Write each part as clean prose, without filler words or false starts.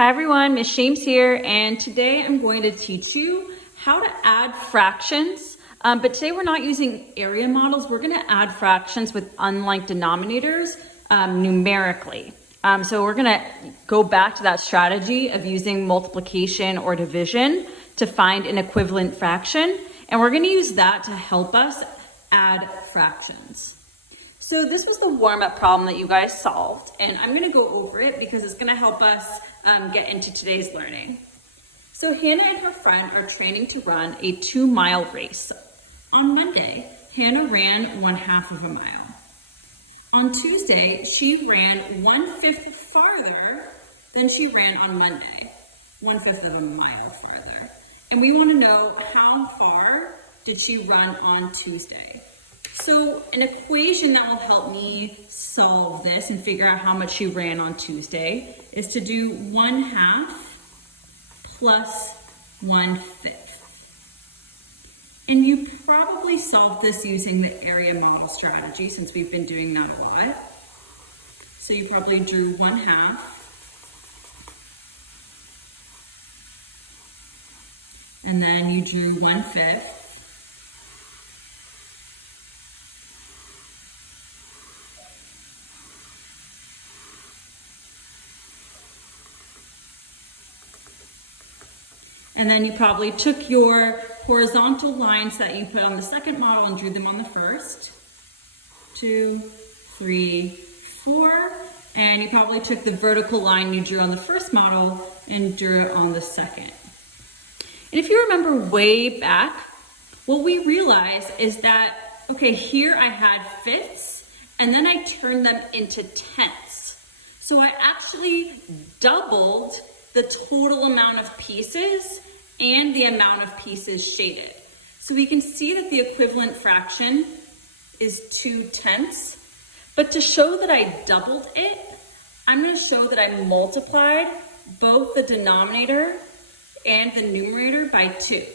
Hi everyone, Miss Shames here, and today I'm going to teach you how to add fractions. But today we're not using area models. We're going to add fractions with unlike denominators numerically. So we're going to go back to that strategy of using multiplication or division to find an equivalent fraction, and we're going to use that to help us add fractions. So this was the warm-up problem that you guys solved, and I'm going to go over it because it's going to help us get into today's learning. So Hannah and her friend are training to run a 2-mile race. On Monday, Hannah ran 1/2 of a mile. On Tuesday, she ran 1/5 farther than she ran on Monday, 1/5 of a mile farther. And we want to know how far did she run on Tuesday. So an equation that will help me solve this and figure out how much she ran on Tuesday is to do 1/2 plus 1/5. And you probably solved this using the area model strategy since we've been doing that a lot. So you probably drew 1/2 and then you drew 1/5. And then you probably took your horizontal lines that you put on the second model and drew them on the first. 2, 3, 4. And you probably took the vertical line you drew on the first model and drew it on the second. And if you remember way back, what we realized is that, okay, here I had fifths and then I turned them into tenths. So I actually doubled the total amount of pieces and the amount of pieces shaded. So we can see that the equivalent fraction is 2/10. But to show that I doubled it, I'm going to show that I multiplied both the denominator and the numerator by 2.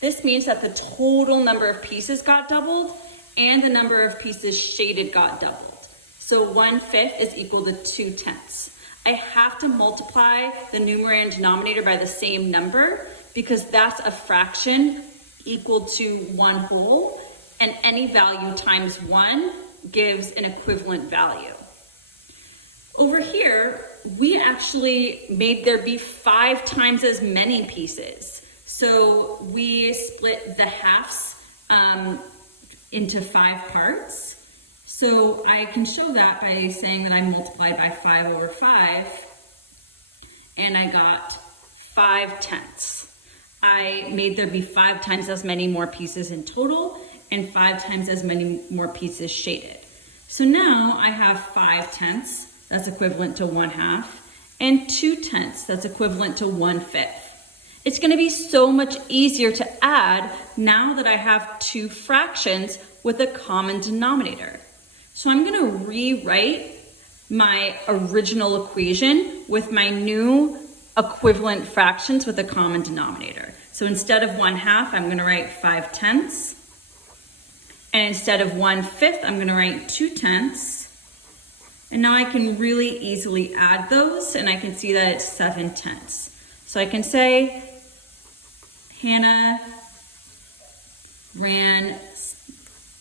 This means that the total number of pieces got doubled and the number of pieces shaded got doubled. So 1/5 is equal to 2/10. I have to multiply the numerator and denominator by the same number because that's a fraction equal to 1 whole, and any value times 1 gives an equivalent value. Over here, we actually made there be 5 times as many pieces. So we split the halves into 5 parts. So I can show that by saying that I multiplied by 5/5 and I got 5/10. I made there be 5 times as many more pieces in total and 5 times as many more pieces shaded. So now I have 5/10, that's equivalent to 1/2, and 2/10, that's equivalent to 1/5. It's going to be so much easier to add now that I have 2 fractions with a common denominator. So I'm going to rewrite my original equation with my new equivalent fractions with a common denominator. So instead of 1/2, I'm going to write 5/10. And instead of 1/5, I'm going to write 2/10. And now I can really easily add those, and I can see that it's 7/10. So I can say Hannah ran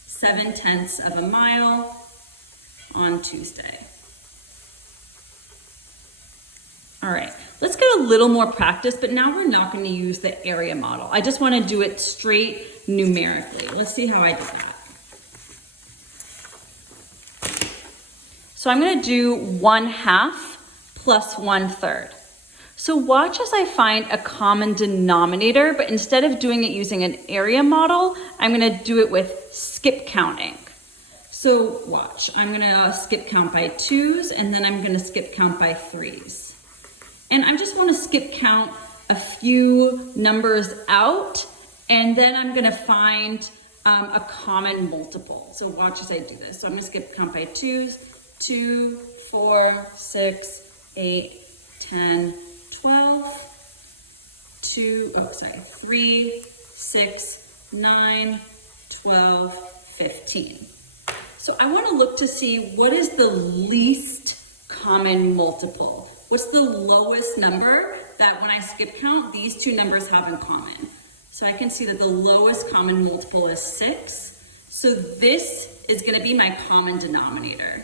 7/10 of a mile on Tuesday. All right, let's get a little more practice, but now we're not going to use the area model. I just want to do it straight numerically. Let's see how I did that. So I'm going to do 1/2 plus 1/3. So watch as I find a common denominator, but instead of doing it using an area model, I'm going to do it with skip counting. So watch, I'm going to skip count by 2s, and then I'm going to skip count by 3s. And I just want to skip count a few numbers out, and then I'm going to find a common multiple. So watch as I do this. So I'm going to skip count by 2s, 2, 4, 6, 8, 10, 12, 3, 6, 9, 12, 15. So I want to look to see what is the least common multiple. What's the lowest number that when I skip count, these two numbers have in common? So I can see that the lowest common multiple is 6. So this is going to be my common denominator.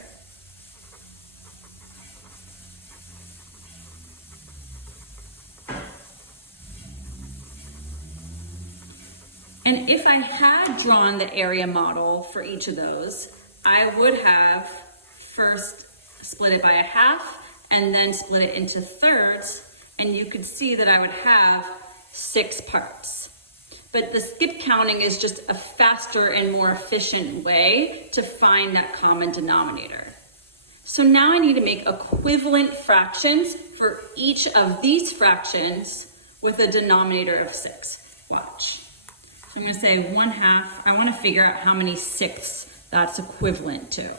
And if I had drawn the area model for each of those, I would have first split it by a half and then split it into thirds, and you could see that I would have 6 parts. But the skip counting is just a faster and more efficient way to find that common denominator. So now I need to make equivalent fractions for each of these fractions with a denominator of 6. Watch. So I'm going to say 1/2. I want to figure out how many 6 that's equivalent to.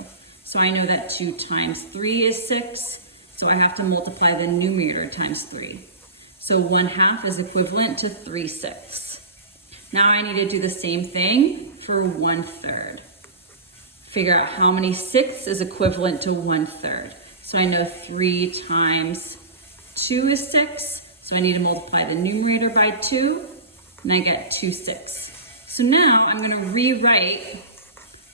So I know that 2 times 3 is 6. So I have to multiply the numerator times 3. So 1/2 is equivalent to 3/6. Now I need to do the same thing for 1/3. Figure out how many 6 is equivalent to 1/3. So I know 3 times 2 is 6. So I need to multiply the numerator by 2, and I get 2/6. So now I'm going to rewrite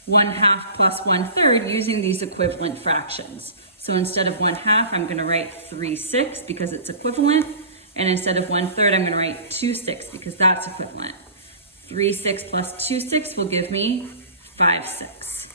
1/2 plus 1/3 using these equivalent fractions. So instead of 1/2, I'm going to write 3/6 because it's equivalent. And instead of 1/3, I'm going to write 2/6 because that's equivalent. 3/6 plus 2/6 will give me 5/6.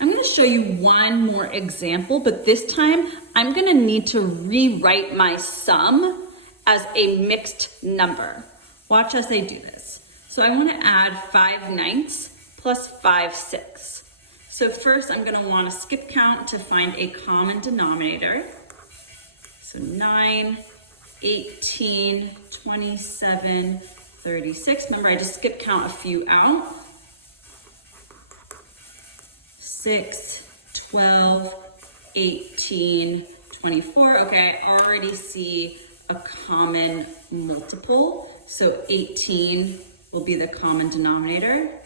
I'm going to show you one more example, but this time I'm going to need to rewrite my sum as a mixed number. Watch as I do this. So I want to add 5/9 plus 5/6. So first I'm going to want to skip count to find a common denominator. So 9, 18, 27, 36. Remember, I just skip count a few out. 6, 12, 18, 24. Okay, I already see a common multiple. So 18 will be the common denominator.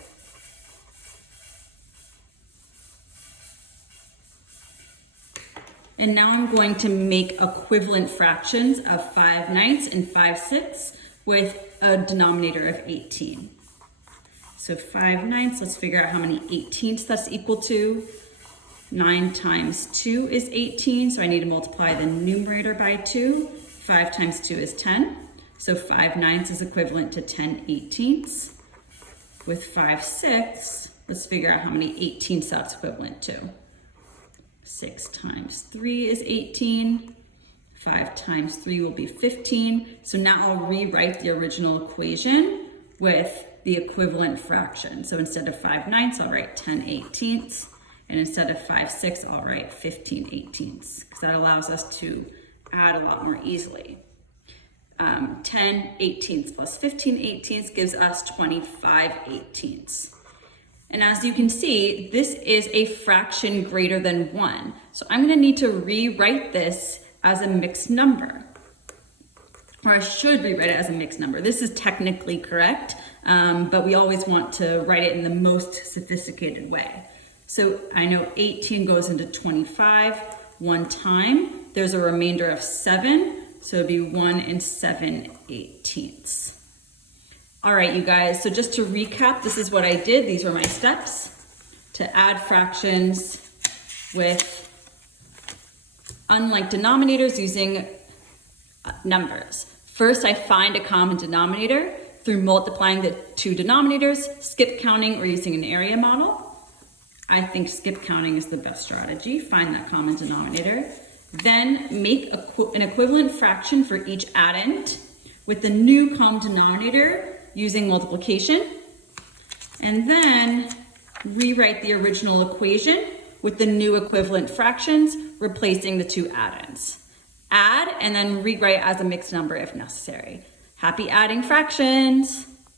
And now I'm going to make equivalent fractions of 5/9 and 5/6 with a denominator of 18. So 5/9, let's figure out how many 18ths that's equal to. 9 times 2 is 18, so I need to multiply the numerator by 2. 5 times 2 is 10, so 5/9 is equivalent to 10/18. With 5/6, let's figure out how many 18ths that's equivalent to. 6 times 3 is 18. 5 times 3 will be 15. So now I'll rewrite the original equation with the equivalent fraction. So instead of 5/9, I'll write 10/18. And instead of 5/6, I'll write 15/18. Because that allows us to add a lot more easily. 10/18 plus 15/18 gives us 25/18. And as you can see, this is a fraction greater than 1. So I'm going to need to rewrite this as a mixed number. Or I should rewrite it as a mixed number. This is technically correct, but we always want to write it in the most sophisticated way. So I know 18 goes into 25 one time. There's a remainder of 7, so it'd be 1 7/18. All right, you guys, so just to recap, this is what I did. These were my steps to add fractions with unlike denominators using numbers. First, I find a common denominator through multiplying the two denominators, skip counting, or using an area model. I think skip counting is the best strategy. Find that common denominator. Then make an equivalent fraction for each addend with the new common denominator using multiplication, and then rewrite the original equation with the new equivalent fractions, replacing the two addends. Add and then rewrite as a mixed number if necessary. Happy adding fractions!